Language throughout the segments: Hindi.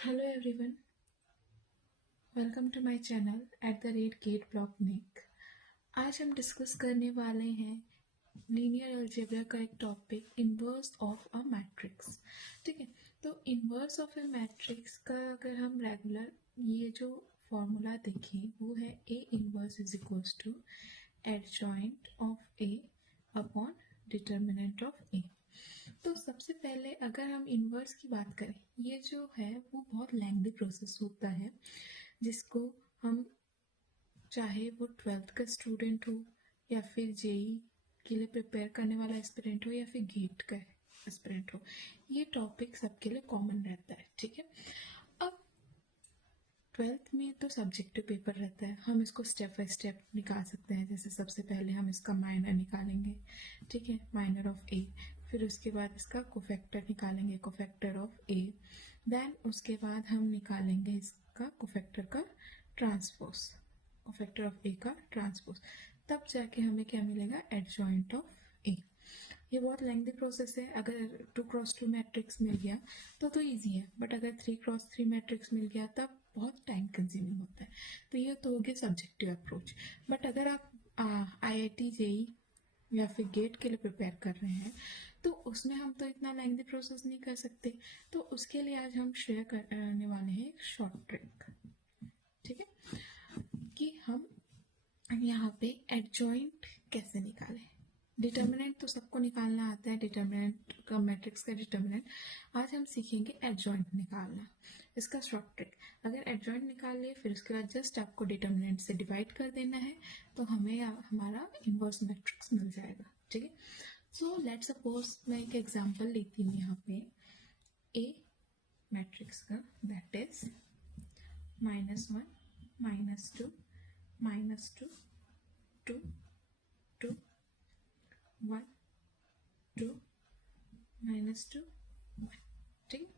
Hello everyone, welcome to my channel @GateBlockNick। आज हम डिस्कस करने वाले हैं लीनियर अलजेब्रा का एक topic inverse of a matrix. ठीक है, तो इनवर्स ऑफ अ मैट्रिक्स का अगर हम रेगुलर ये जो फॉर्मूला देखें वो है A inverse is equals to adjoint of A upon determinant of A. तो सबसे पहले अगर हम इन्वर्स की बात करें, ये जो है वो बहुत लेंथी प्रोसेस होता है जिसको हम चाहे वो 12th का स्टूडेंट हो या फिर जेई के लिए प्रिपेयर करने वाला एस्पिरेंट हो या फिर गेट का एस्पिरेंट हो, ये टॉपिक सबके लिए कॉमन रहता है। ठीक है, अब 12th में तो सब्जेक्टिव पेपर रहता है, हम इसको स्टेप बाय स्टेप निकाल सकते हैं। जैसे सबसे पहले हम इसका माइनर निकालेंगे, ठीक है, माइनर ऑफ ए, फिर उसके बाद इसका कोफैक्टर निकालेंगे, कोफैक्टर ऑफ ए, देन उसके बाद हम निकालेंगे इसका कोफैक्टर का ट्रांसपोज, कोफैक्टर ऑफ ए का ट्रांसपोज, तब जाके हमें क्या मिलेगा, एडजॉइंट ऑफ ए। ये बहुत लेंथी प्रोसेस है। अगर 2x2 मैट्रिक्स मिल गया तो इजी है, बट अगर 3x3 मैट्रिक्स मिल गया तब बहुत टाइम कंज्यूमिंग होता है। तो ये तो हो गया सब्जेक्टिव अप्रोच। बट अगर आप IIT जेई या फिर गेट के लिए प्रिपेयर कर रहे हैं तो उसमें हम तो इतना लेंथी प्रोसेस नहीं कर सकते, तो उसके लिए आज हम शेयर करने वाले हैं एक शॉर्ट ट्रिक। ठीक है, कि हम यहाँ पे एडजॉइंट कैसे निकालें। डिटर्मिनेंट तो सबको निकालना आता है, डिटर्मिनेंट का मैट्रिक्स का डिटर्मिनेंट। आज हम सीखेंगे एडजॉइंट निकालना। इसका शॉर्ट ट्रिक, अगर एडजॉइंट निकाल लिए फिर उसके बाद जस्ट आपको डिटर्मिनेंट से डिवाइड कर देना है तो हमें हमारा इनवर्स मैट्रिक्स मिल जाएगा। ठीक है, सो लेट्स सपोज मैं एक एग्जांपल लेती हूँ यहाँ पे ए मैट्रिक्स का, दैट इज -1 -2 -2 2 2 1 2 -2 1। ठीक,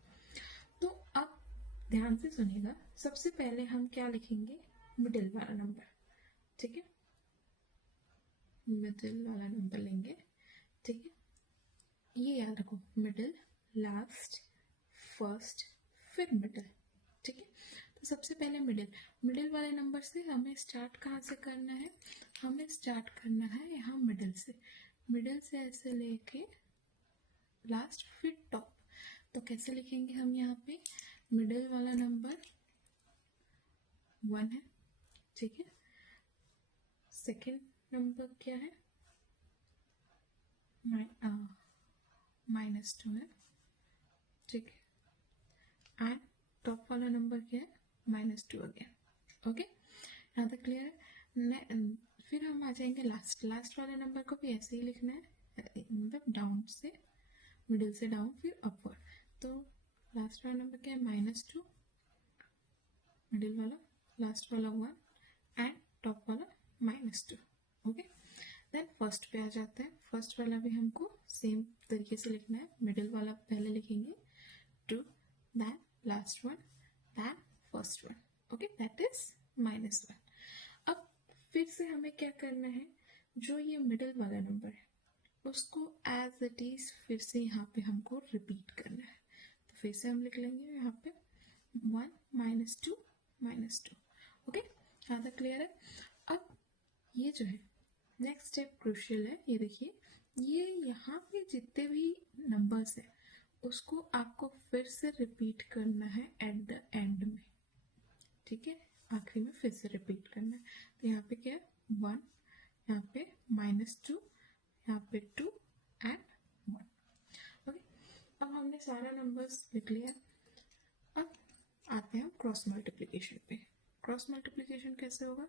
तो अब ध्यान से सुनिएगा, सबसे पहले हम क्या लिखेंगे, मिडिल वाला नंबर। ठीक है, मिडिल वाला नंबर लेंगे। ठीक है, ये याद रखो, मिडिल, लास्ट, फर्स्ट, फिर मिडिल। ठीक है, तो सबसे पहले मिडिल वाले नंबर से हमें स्टार्ट कहाँ से करना है, हमें स्टार्ट करना है यहाँ मिडिल से ऐसे लेके लास्ट फिर टॉप। तो कैसे लिखेंगे हम, यहाँ पे मिडिल वाला नंबर 1 है। ठीक है, सेकेंड नंबर क्या है, -2 है। ठीक है, एंड टॉप वाला नंबर क्या है, -2 अगेन। ओके, यहाँ तक क्लियर है। फिर हम आ जाएंगे लास्ट वाले नंबर को भी ऐसे ही लिखना है, मतलब डाउन से, मिडिल से डाउन फिर अपवर्ड। तो लास्ट वाला नंबर क्या है, -2, मिडिल वाला, लास्ट वाला 1 एंड टॉप वाला -2। ओके, देन फर्स्ट पे आ जाता है। फर्स्ट वाला भी हमको सेम तरीके से लिखना है, मिडिल वाला पहले लिखेंगे 2, then last one, then first one. Okay, that is -1। अब फिर से हमें क्या करना है, जो ये मिडिल वाला नंबर है उसको एज इट इज फिर से यहाँ पे हमको रिपीट करना है। तो फिर से हम लिख लेंगे यहाँ पे 1 -2 -2। ओके, यहाँ तक क्लियर है। अब ये जो है नेक्स्ट स्टेप क्रूशियल है, ये देखिए, ये यहाँ पे जितने भी नंबर्स है उसको आपको फिर से रिपीट करना है एट द एंड में। ठीक है, आखिरी में फिर से रिपीट करना है। तो यहाँ पे क्या है, 1, यहाँ पे -2, यहाँ पे 2 एंड 1। ओके, अब हमने सारा नंबर्स लिख लिया। अब आते हैं हम क्रॉस मल्टीप्लिकेशन पे। क्रॉस मल्टीप्लिकेशन कैसे होगा,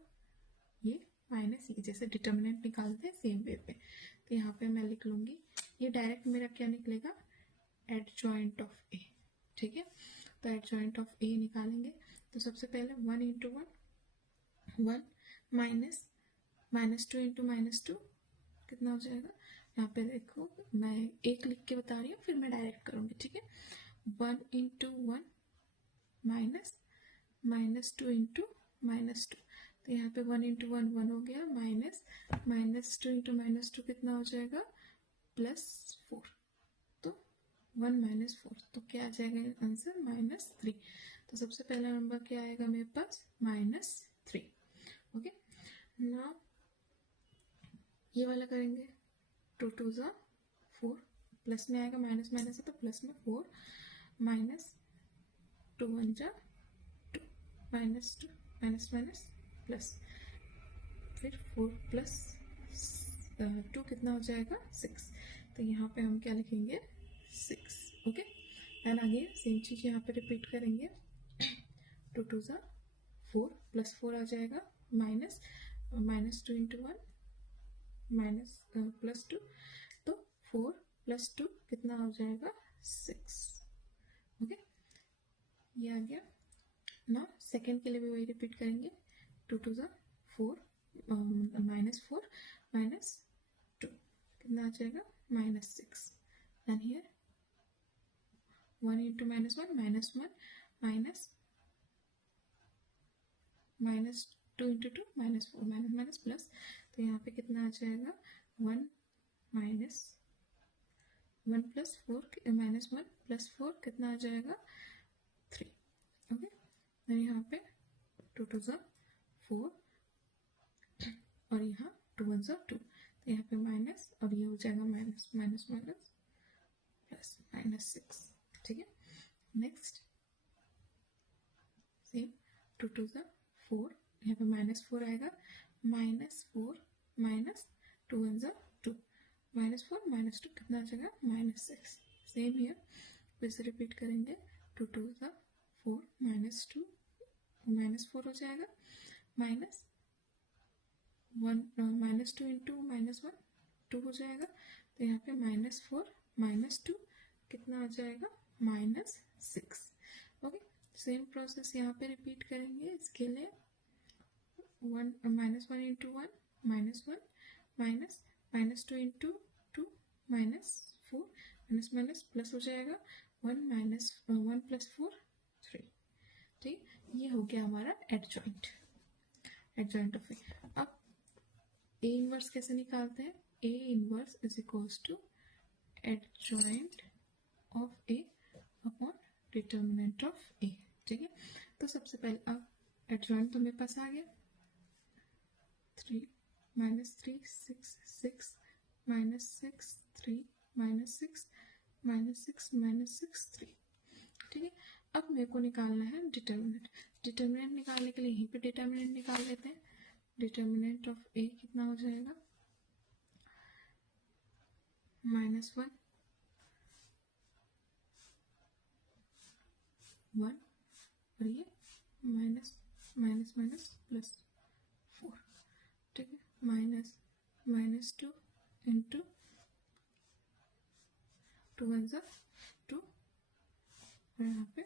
ये माइनस ये जैसे डिटर्मिनेंट निकालते हैं सेम वे पे। तो यहाँ पे मैं लिख लूंगी, ये डायरेक्ट मेरा क्या निकलेगा, एडजॉइंट ऑफ ए। ठीक है, तो एडजॉइंट ऑफ ए निकालेंगे। तो सबसे पहले 1 इंटू 1 माइनस -2 इंटू -2 कितना हो जाएगा, यहाँ पे देखो मैं एक लिख के बता रही हूँ फिर मैं डायरेक्ट करूँगी। ठीक है, 1 इंटू 1 माइनस -2 इंटू -2। तो यहाँ पे 1 इंटू 1 1 हो गया, -2 इंटू -2 कितना हो जाएगा, +4। तो 1 माइनस 4, तो क्या आ जाएगा आंसर -3। तो सबसे पहला नंबर क्या आएगा मेरे पास -3। ओके, ना ये वाला करेंगे, 2 2 ज़ा 4, प्लस में आएगा, माइनस माइनस है तो प्लस में 4, माइनस 2 1 जा 2, -2 माइनस माइनस प्लस, फिर 4 प्लस 2 कितना हो जाएगा 6। तो यहाँ पे हम क्या लिखेंगे 6। ओके, एंड अगेन सेम चीज़ यहाँ पे रिपीट करेंगे, 2 2 ज़ा 4 प्लस 4 आ जाएगा, माइनस -2 इंटू 1 माइनस +2, तो 4 + 2 कितना हो जाएगा 6। ओके, ये आ गया ना। सेकेंड के लिए भी वही रिपीट करेंगे, 2 2 ज़ा 4 -4 -2 कितना आ जाएगा -6, and here 1 into -1 -1 minus -2 into 2 -4 minus plus, तो यहाँ पे कितना आ जाएगा 1 माइनस 1 + 4 -1 + 4 कितना आ जाएगा 3। ओके, और यहाँ पे 2 2 ज़ा 4 और यहाँ 2 1 ज़ा 2, तो यहाँ पे माइनस और ये हो जाएगा माइनस माइनस माइनस प्लस -6। ठीक है, नेक्स्ट सेम 2 2 ज़ा 4, यहाँ पे -4 आएगा, -4 माइनस 2 1 ज़ा 2, -4 -2 कितना आ जाएगा -6। सेम हियर फिर से रिपीट करेंगे, 2 2 ज़ा 4 -2 -4 हो जाएगा, -1 -2 इंटू -1 2 हो जाएगा, तो यहाँ पे -4 -2 कितना आ जाएगा -6। ओके, सेम प्रोसेस यहाँ पे रिपीट करेंगे। इसके लिए -1 into 1 -1 minus -2 into 2 -4 minus plus हो जाएगा, 1 + 4 3। ठीक, ये हो गया हमारा एडजॉइंट ऑफ ए। अब ए इनवर्स कैसे निकालते हैं, A inverse is equals to adjoint of A upon determinant of A. ठीक है, तो सबसे पहले अब एडजॉइंट तो मेरे पास आ गया, 3 -3 6 6 -6 3 -6 -6 3। ठीक है, अब मेरे को निकालना है डिटर्मिनेंट निकालने के लिए यहीं पे डिटर्मिनेंट निकाल लेते हैं। डिटर्मिनेंट ऑफ ए कितना हो जाएगा -1 1 और ये माइनस माइनस माइनस प्लस 4। ठीक है, -2 इंटू 2 1 ज़ा 2 और यहाँ पे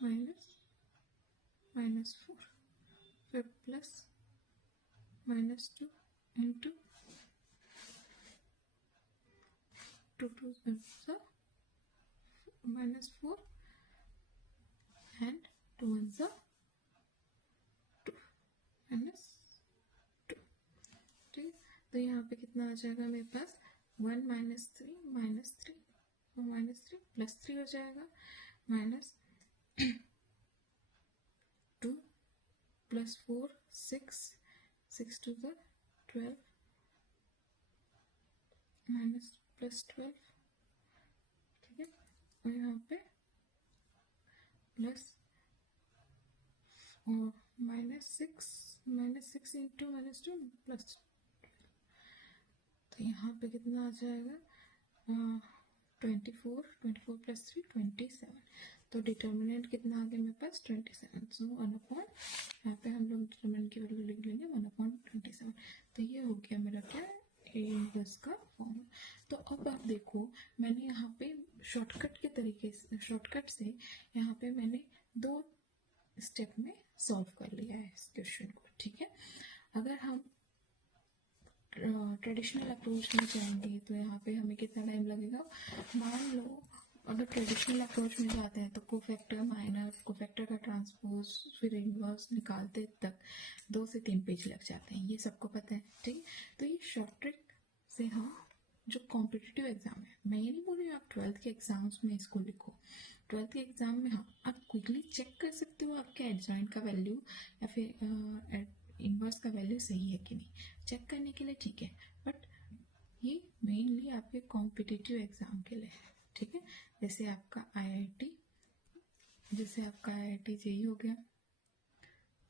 -4, फिर प्लस -2 इंटू 2 2 ज़ा -4 एंड 2 1 ज़ा 2 -2। ठीक है, तो यहाँ पे कितना आ जाएगा मेरे पास 1 -3 -3 +3 हो जाएगा, -2 + 4 6 6 2 ज़ा 12 +12। ठीक है, और यहाँ पे प्लस और -6 इंटू -2 प्लस, तो यहाँ पे कितना आ जाएगा 24 + 3 27। तो डिटर्मिनेंट कितना आ गया मेरे पास 27। सो 1/, यहाँ पे हम लोग डिटर्मिनेंट की वैल्यू लिख लेंगे 1/27। तो ये हो गया मेरा क्या ए इनवर्स का फॉर्म। तो अब आप देखो, मैंने यहाँ पे शॉर्टकट से यहाँ पे मैंने 2 स्टेप में सॉल्व कर लिया है इस क्वेश्चन को। ठीक है, अगर हम ट्रेडिशनल अप्रोच में जाएंगे तो यहाँ पे हमें कितना टाइम लगेगा। मान लो अगर ट्रेडिशनल अप्रोच में जाते हैं तो कोफैक्टर माइनर, कोफैक्टर का ट्रांसपोज, फिर इनवर्स निकालते तक 2 से 3 पेज लग जाते हैं, ये सबको पता है। ठीक है, तो ये शॉर्ट ट्रिक से हम जो कॉम्पिटिटिव एग्जाम है, मैं ये नहीं बोल रही हूँ आप 12th के एग्जाम्स में इसको लिखो। 12th के एग्जाम में हाँ आप क्विकली चेक कर सकते हो आपके एडजॉइंट का वैल्यू या फिर इनवर्स का वैल्यू सही है कि नहीं, चेक करने के लिए ठीक है, बट ये मेनली आपके कॉम्पिटिटिव एग्जाम के लिए है, ठीक है। जैसे आपका IIT जेई हो गया,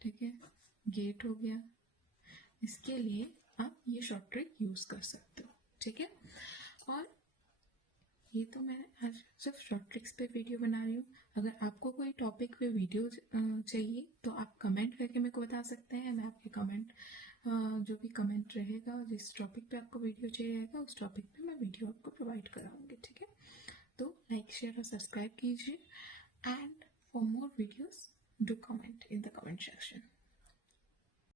ठीक है, गेट हो गया, इसके लिए आप ये शॉर्ट ट्रिक यूज कर सकते हो, ठीक है। और ये तो मैं आज सिर्फ शॉर्ट ट्रिक्स पे वीडियो बना रही हूँ। अगर आपको कोई टॉपिक पे वीडियो चाहिए तो आप कमेंट करके मेरे को बता सकते हैं, मैं आपके कमेंट जो भी कमेंट रहेगा जिस टॉपिक पे आपको वीडियो चाहिए रहेगा उस टॉपिक पे मैं वीडियो आपको प्रोवाइड कराऊंगी, ठीक है। तो लाइक शेयर और सब्सक्राइब कीजिए, and for more videos do comment in the comment section.